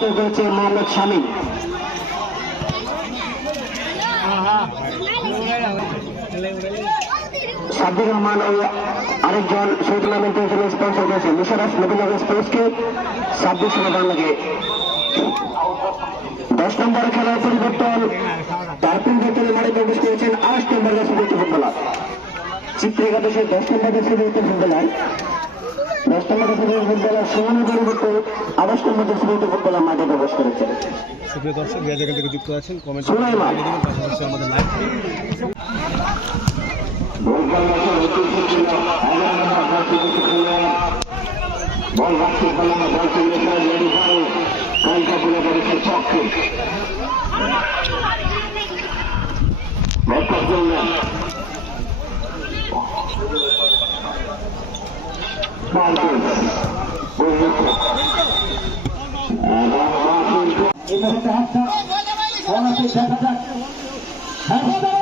অন্তর্ভুক্ত করেছে মোহাম্মদ শামীম। সাব্বির রহমান ও আরেকজন সেই টুর্নামেন্টের জন্য স্পন্সর করেছে মুশারফ নবীনগর স্পোর্টসকে 26 রান লাগে। 10 নম্বর খেলার পরিবর্তন, তার পরিবর্তনে মাঠে প্রবেশ করেছেন 8 নম্বর জার্সিভুক্ত ফুটবলার চিত্র একাদশের 10 নম্বর জার্সিভুক্ত ফুটবলার 10 নম্বর জার্সিভুক্ত ফুটবলার সুমনের পরিবর্তে 28 নম্বর জার্সিভুক্ত ফুটবলার মাঠে প্রবেশ করেছে। সুপ্রিয় দর্শক, যে যেখান থেকে যুক্ত আছেন কমেন্ট সুলাইমান পাশাপাশি আমাদের লাইভ বল রাখতে পারলাম না, বল চলে কালকা তুলে পড়েছে চক্রে দেখা যাক